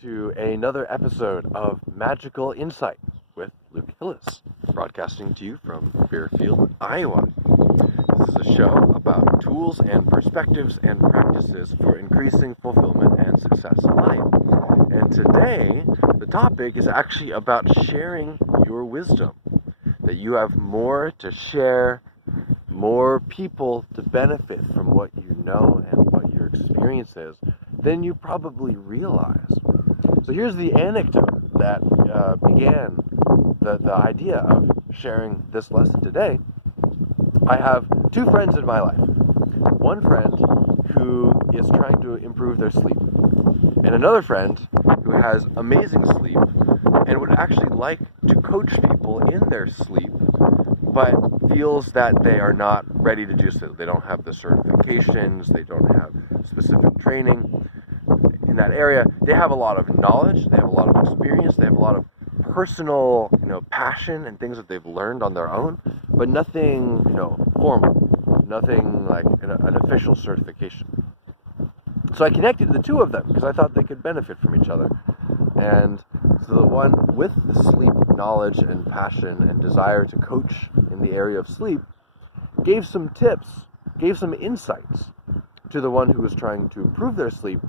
to another episode of Magical Insight with Luke Hillis, broadcasting to you from Fairfield, Iowa. This is a show about tools and perspectives and practices for increasing fulfillment and success in life. And today, the topic is actually about sharing your wisdom, that you have more to share, more people to benefit from what you know and what your experience is than you probably realize. So here's the anecdote that began the idea of sharing this lesson today. I have two friends in my life. One friend who is trying to improve their sleep, and another friend who has amazing sleep and would actually like to coach people in their sleep, but feels that they are not ready to do so. They don't have the certifications, they don't have specific training in that area. They have a lot of knowledge, they have a lot of experience, they have a lot of personal, passion and things that they've learned on their own, but nothing, formal, nothing like an official certification. So I connected the two of them because I thought they could benefit from each other. And so the one with the sleep knowledge and passion and desire to coach in the area of sleep gave some tips, gave some insights to the one who was trying to improve their sleep,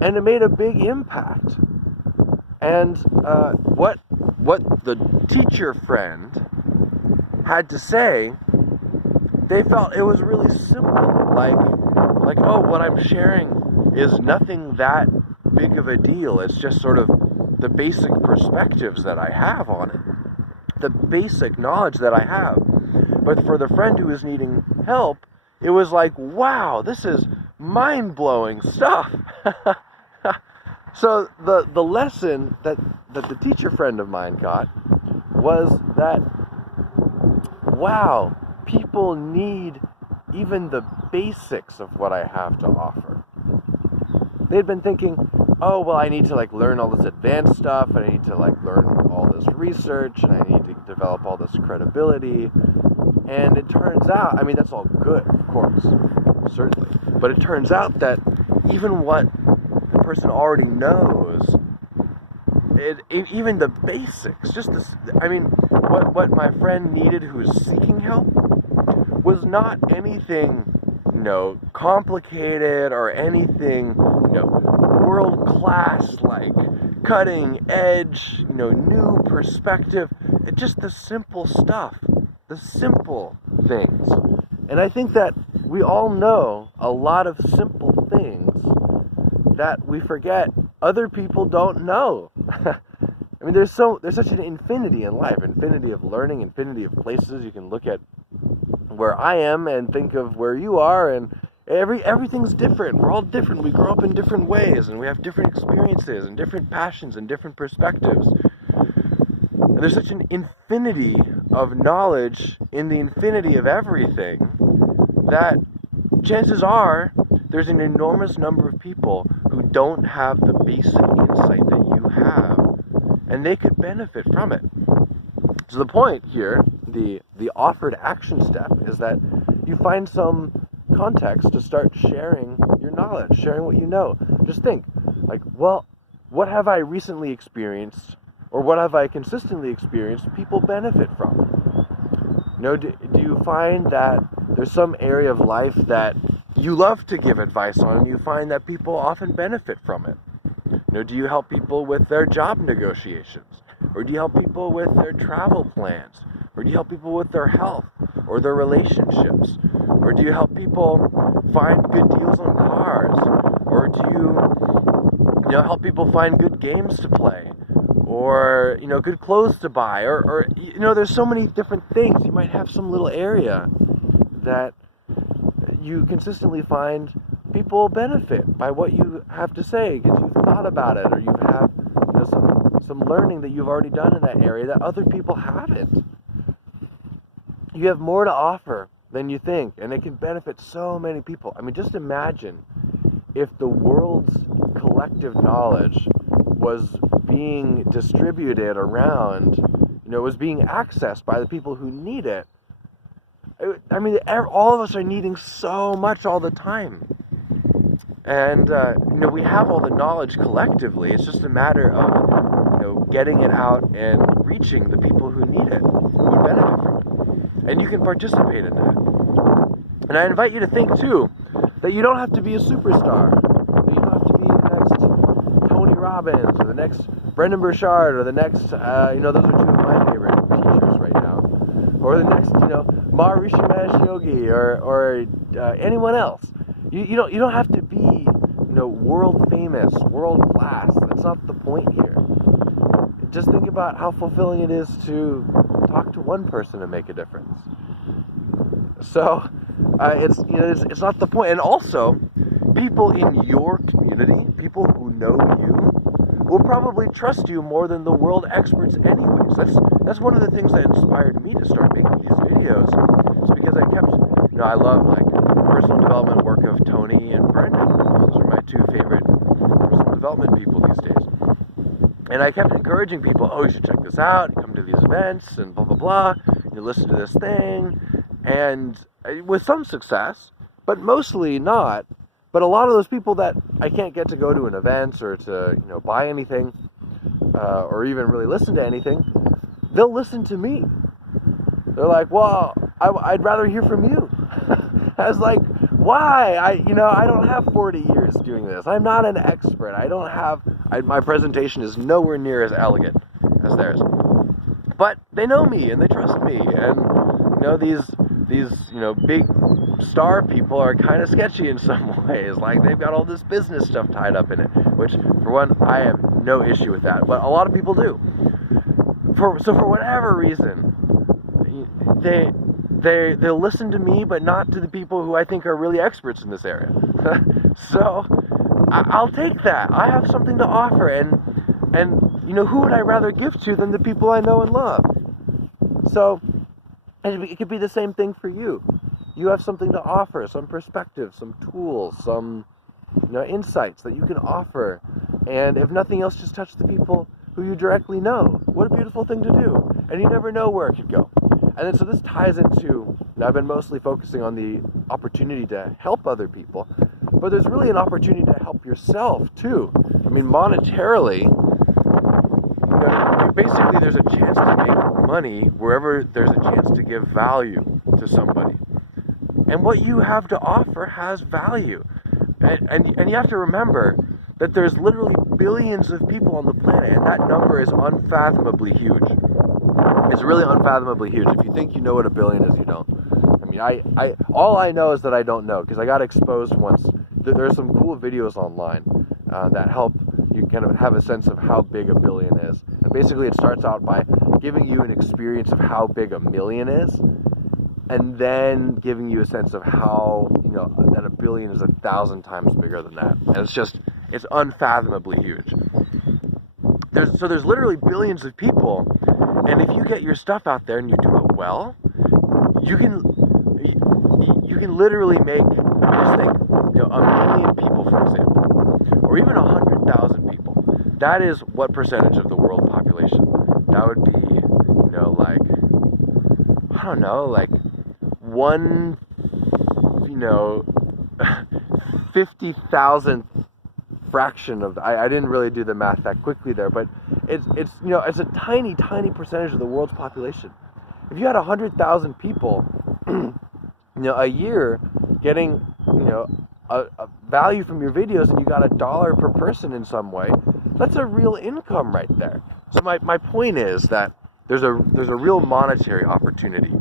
and it made a big impact. And what the teacher friend had to say, they felt it was really simple, like oh, what I'm sharing is nothing that big of a deal. It's just sort of the basic perspectives that I have on it, the basic knowledge that I have. But for the friend who is needing help, it was like, wow, this is mind-blowing stuff. So the lesson that the teacher friend of mine got was that, wow, people need even the basics of what I have to offer. They'd been thinking, oh, well, I need to learn all this advanced stuff, and I need to learn all this research, and I need to develop all this credibility. And it turns out, that's all good, of course, certainly. But it turns out that even what the person already knows, even the basics, just this, what my friend needed who was seeking help was not anything, complicated or anything, world-class, cutting edge, new perspective. It's just the simple stuff, the simple things. And I think that we all know a lot of simple things that we forget other people don't know. There's such an infinity in life, infinity of learning, infinity of places. You can look at where I am and think of where you are, and everything's different. We're all different. We grow up in different ways, and we have different experiences and different passions and different perspectives. And there's such an infinity of knowledge in the infinity of everything that chances are there's an enormous number of people who don't have the basic insight that you have, and they could benefit from it. So the point here, the offered action step, is that you find some context to start sharing your knowledge, sharing what you know. Just think, what have I recently experienced, or what have I consistently experienced people benefit from? Do you find that there's some area of life that you love to give advice on, and you find that people often benefit from it? Do you help people with their job negotiations? Or do you help people with their travel plans? Or do you help people with their health or their relationships? Or do you help people find good deals on cars? Or do you help people find good games to play? Or, good clothes to buy? Or there's so many different things. You might have some little area that you consistently find people benefit by what you have to say because you've thought about it, or you've had some learning that you've already done in that area that other people haven't. You have more to offer than you think, and it can benefit so many people. Just imagine if the world's collective knowledge was being distributed around, was being accessed by the people who need it. All of us are needing so much all the time. And we have all the knowledge collectively. It's just a matter of getting it out and reaching the people who need it, who would benefit from it. And you can participate in that. And I invite you to think too that you don't have to be a superstar. You don't have to be the next Tony Robbins or the next Brendan Burchard or the next those are two of my favorite teachers right now, or the next Maharishi Mahesh Yogi or anyone else. You don't have to be world famous, world class. That's not the point here. Just think about how fulfilling it is to talk to one person and make a difference. So it's not the point. And also, people in your community, people who know you, will probably trust you more than the world experts anyways. That's one of the things that inspired me to start making these videos. It's because I kept, I love like personal development work of Tony and Brendan. Those are my two favorite personal development people these days. And I kept encouraging people, you should check this out, come to these events, and blah, blah, blah. You listen to this thing. And with some success, but mostly not. But a lot of those people that I can't get to go to an event or to, buy anything, or even really listen to anything, they'll listen to me. They're like, well, I'd rather hear from you. I was like, why? I don't have 40 years doing this. I'm not an expert. My presentation is nowhere near as elegant as theirs. But they know me and they trust me. And, these big star people are kind of sketchy in some ways. Like, they've got all this business stuff tied up in it, which, for one, I have no issue with that. But a lot of people do. So for whatever reason, they'll listen to me, but not to the people who I think are really experts in this area. So I'll take that. I have something to offer, and who would I rather give to than the people I know and love? So it could be the same thing for you. You have something to offer, some perspective, some tools, some insights that you can offer, and if nothing else, just touch the people who you directly know. What a beautiful thing to do. And you never know where it could go. And then so this ties into, I've been mostly focusing on the opportunity to help other people, but there's really an opportunity to help yourself too. I mean, monetarily, basically there's a chance to make money wherever there's a chance to give value to somebody. And what you have to offer has value. And you have to remember that there's literally billions of people on the planet, and that number is unfathomably huge. It's really unfathomably huge. If you think you know what a billion is, you don't. I mean, I all I know is that I don't know, because I got exposed once. There's some cool videos online that help you kind of have a sense of how big a billion is. And basically it starts out by giving you an experience of how big a million is, and then giving you a sense of how, that a billion is 1,000 times bigger than that. And it's unfathomably huge. There's literally billions of people, and if you get your stuff out there and you do it well, you can literally make, just think, 1 million people, for example, or even 100,000 people. That is what percentage of the world population? That would be, like 50,000th fraction of. I didn't really do the math that quickly there, but it's a tiny percentage of the world's population. If you had 100,000 people, a year getting a value from your videos, and you got $1 per person in some way, that's a real income right there. So my point is that there's a real monetary opportunity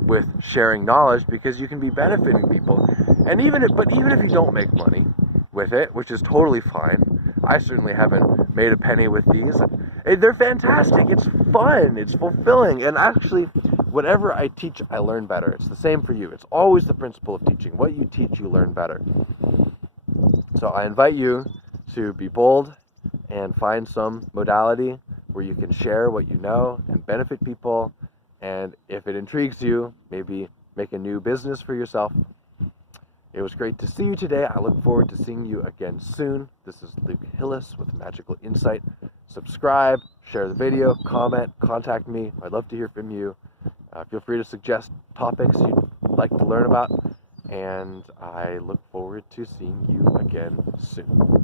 with sharing knowledge, because you can be benefiting people. And even if you don't make money with it, which is totally fine. I certainly haven't made a penny with these. They're fantastic. It's fun. It's fulfilling. And actually, whatever I teach, I learn better. It's the same for you. It's always the principle of teaching. What you teach, you learn better. So I invite you to be bold and find some modality where you can share what you know and benefit people. And if it intrigues you, maybe make a new business for yourself. It was great to see you today. I look forward to seeing you again soon. This is Luke Hillis with Magical Insight. Subscribe, share the video, comment, contact me. I'd love to hear from you. Feel free to suggest topics you'd like to learn about. and I look forward to seeing you again soon.